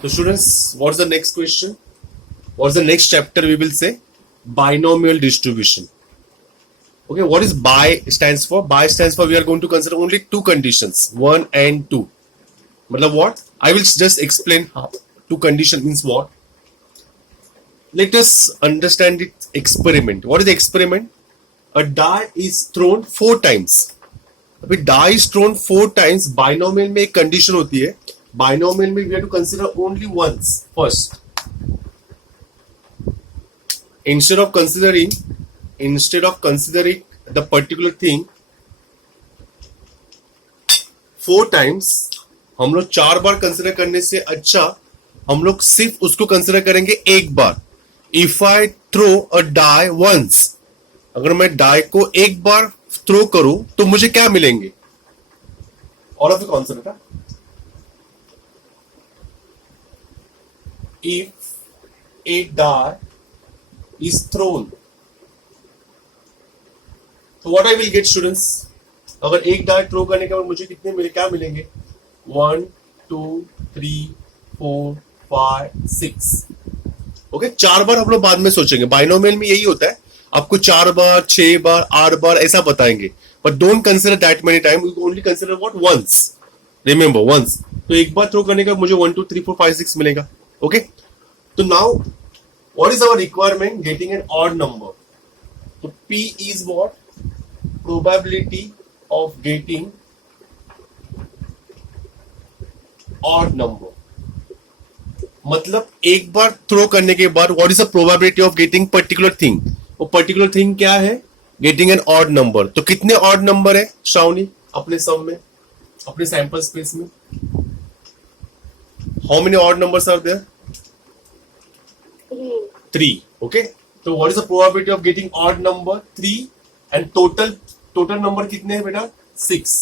So students, what's the next question? What's the next chapter we will say? Binomial distribution. Okay, what is bi stands for? Bi stands for we are going to consider only two conditions, 1 and 2. Matlab what? I will just explain how two condition means what. Let us understand it experiment. What is the experiment? A die is thrown 4 times. अभी die is thrown 4 times. Binomial में एक condition होती है. Binomial में we have to consider only once first. Instead of considering the particular thing 4 times, हम लोग 4 बार consider करने से अच्छा हम लोग सिर्फ उसको कंसिडर करेंगे एक बार. If I throw a die once, अगर मैं डाई को एक बार थ्रो करूं तो मुझे क्या मिलेंगे? All of the concept. If a die is thrown, तो what I will get students? अगर एक डाई थ्रो करने के बाद मुझे कितने मिले, क्या मिलेंगे? 1 2 3 4 5 6. ओके, 4 बार हम लोग बाद में सोचेंगे. बाइनोमियल में यही होता है, आपको 4 बार 6 बार 8 बार ऐसा बताएंगे. But don't consider that many time, you only consider what? Once. Remember once. तो एक बार थ्रो करने का मुझे 1 2 3 4 5 6 मिलेगा. ओके, तो now what is our requirement? Getting an odd number. तो P is what? Probability of getting odd number. मतलब एक बार थ्रो करने के बाद what is the probability of getting particular thing. वो पर्टिकुलर थिंग क्या है? Getting an odd number. तो कितने ऑड नंबर है श्रावणी अपने सम में, अपने सैंपल स्पेस में? How many odd numbers are there? 3. Okay, तो what is the probability of getting odd number? 3. And total number कितने हैं बेटा? 6.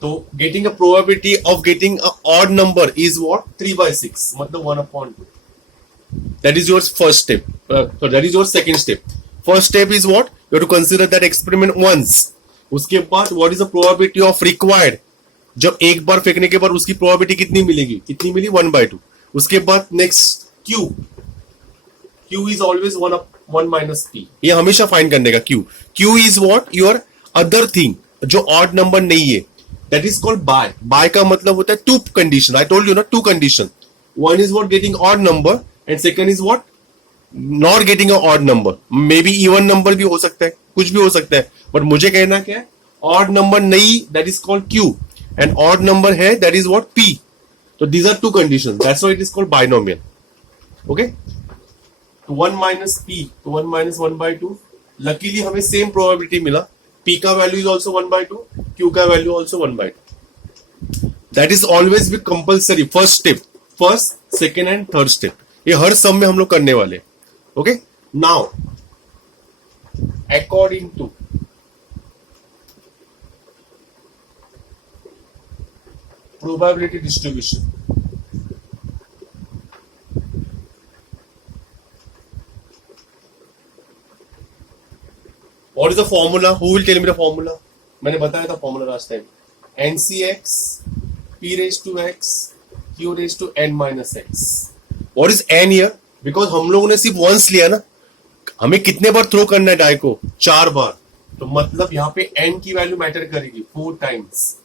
तो getting a probability of getting a odd number is what? 3/6, मतलब 1/2. That is your first step. So that is your second step. First step is what? You have to consider that experiment once. उसके बाद what is the probability of required? जब एक बार फेंकने के बाद उसकी probability कितनी मिलेगी? कितनी मिली? 1/2. उसके बाद next Q. Q is always 1 minus P. ये हमेशा फाइंड करने का Q. Q is what? Your other thing. जो odd number नहीं है. That is called by. By का मतलब होता है two condition. I told you ना, two condition. One is what? Getting odd number. And second is what? Not getting a odd number. Maybe even number भी हो सकता है, कुछ भी हो सकता है. But मुझे कहना क्या है? Odd number नहीं, that is called Q. And odd number है, that is what? P. So these are two conditions. That's why it is called binomial. Okay? तो 1 minus P, तो 1 minus 1/2. Luckily हमें same probability मिला. P का value is also 1/2. Q का value also 1/2. That is always be compulsory. First step. First, second and third step. ये हर सम में हम लोग करने वाले. Okay, now according to probability distribution, what is the formula? Who will tell me the formula? मैंने बताया था formula last time. NCx P⁻x Q⁻n-x. What is n here? Because हम लोगों ने सिर्फ वंस लिया ना, हमें कितने बार थ्रो करना है डाई को? 4 बार. तो मतलब यहाँ पे n की वैल्यू मैटर करेगी 4 टाइम्स.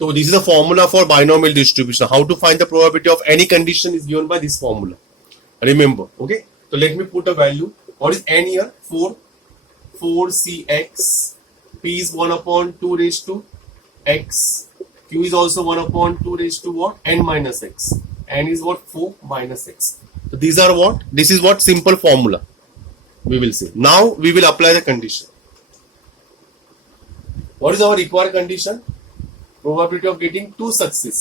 तो this is the formula for binomial distribution. How to find the probability of any condition is given by this formula. Remember. Okay, तो let me put a value. What is n here? 4cx. P is 1/2 Q is also 1/2 what? N-x. N is what? 4 minus x. So these are what? This is what? Simple formula. We will see. Now we will apply the condition. What is our required condition? Probability of getting 2 success.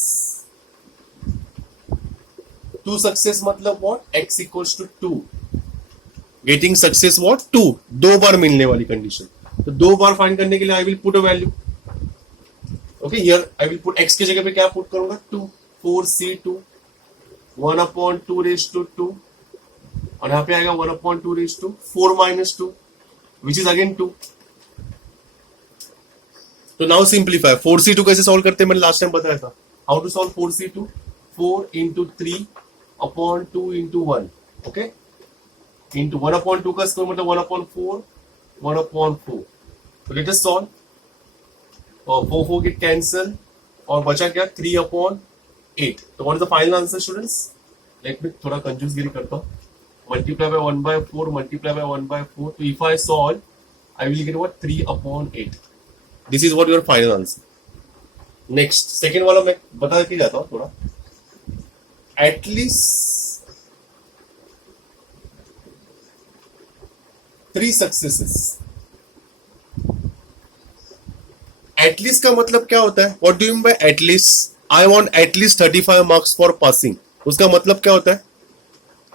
2 success मतलब what? X equals to 2. Getting success what? 2. 2 बार मिलने वाली condition. तो 2 बार find करने के लिए I will put a value. Okay, here I will put x की जगह पे क्या पुट करूंगा? 2. 4c2 1/2 और यहाँ पे आएगा 1/2 4 minus 2 which is again 2. तो नाउ सिंप्लीफाई. 4c2 कैसे सॉल्व करते हैं मैंने लास्ट टाइम बताया था. How to solve 4C2? 4 into 3 upon 2 into 1. Okay? Into 1 upon 2 का स्क्वायर मतलब 1 upon 4, 1 upon 4. So let us solve. 4 get cancel और बचा क्या 3 upon 8. So what is the final answer, students? Let me थोड़ा confuse गिरी करता हूँ. Multiply by 1 by 4, multiply by 1 by 4. So if I solve, I will get what 3 upon 8. This is what your final answer. Next, second वाला मैं बता के जाता हूँ थोड़ा. At least 3 successes. At least का मतलब क्या होता है? What do you mean by at least? I want at least 35 marks for passing. उसका मतलब क्या होता है?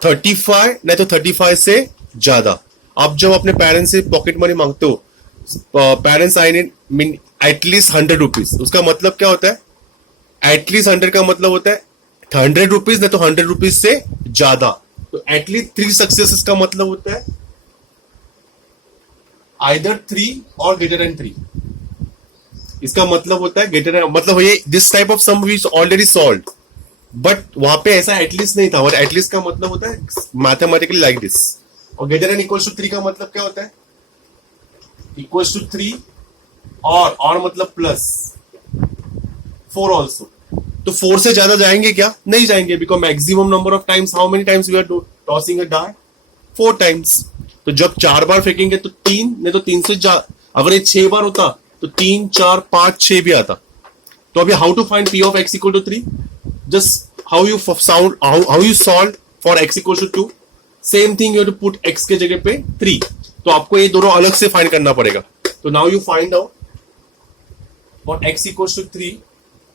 35 नहीं तो 35 से ज्यादा. आप जब अपने पेरेंट्स से पॉकेट मनी मांगते हो, parents I need at least 100 rupees. उसका मतलब क्या होता है? एटलीस्ट 100 का मतलब होता है 100 रुपीज नहीं तो 100 रुपीज से ज्यादा. तो एटलीस्ट 3 सक्सेसेस का मतलब होता है आइदर 3 और ग्रेटर देन 3. इसका मतलब होता है ग्रेटर मतलब ये this type of sum we already solve, but वहां पे ऐसा एटलीस्ट नहीं था. और एटलीस्ट का मतलब होता है मैथमेटिकली लाइक दिस. और ग्रेटर देन इक्वल्स टू 3 का मतलब क्या होता है? इक्वल्स टू 3 और मतलब प्लस 4 ऑल्सो. तो 4 से ज्यादा जाएंगे क्या? नहीं जाएंगे, because maximum number of times how many times we are tossing a die? 4 times. तो जब 4 बार फेंकेंगे तो 3 नहीं तो 3 से अगर ये 6 बार होता तो 3 4 5 6 भी आता. तो अभी how to find p of x equal to 3? Just how you solve for x equal to 2. Same thing you have to put x के जगह पे 3. तो आपको ये दोनों अलग से फाइंड करना पड़ेगा. तो now you find out for x equal to 3.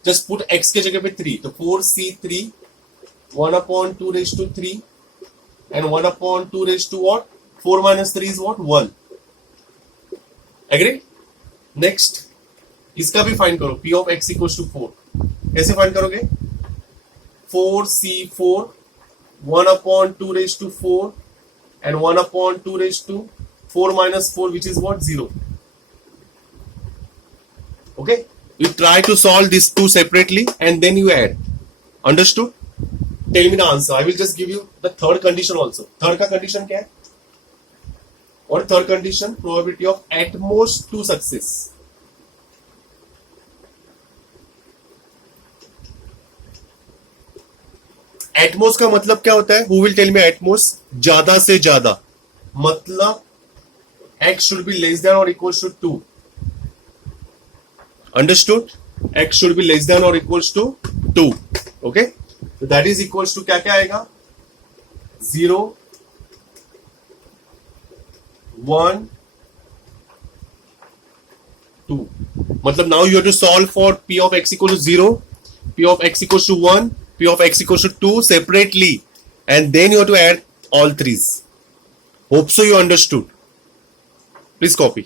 Just put x के जगह पे 3. तो 4c3 1 upon 2 raised to 3 and 1 upon 2 raised to what? 4 minus 3 is what? 1. Agree? Next, इसका भी फाइंड करो. p of x equals to 4. कैसे find करोगे? 4c4 1 upon 2 raised to 4 and 1 upon 2 raised to 4 minus 4, which is what? 0. Okay? You try to solve these two separately and then you add. Understood? Tell me the answer. I will just give you the third condition also. Third का condition क्या है? और third condition, probability of at most 2 success. At most का मतलब क्या होता है? Who will tell me at most? ज्यादा से ज्यादा. मतलब x should be less than or equals to 2. Understood? X should be less than or equals to 2. Okay? So that is equals to क्या क्या आएगा? 0 1 2. मतलब now you have to solve for p of x equals to 0, p of x equals to 1, p of x equals to 2 separately, and then you have to add all threes. Hope so you understood. Please copy.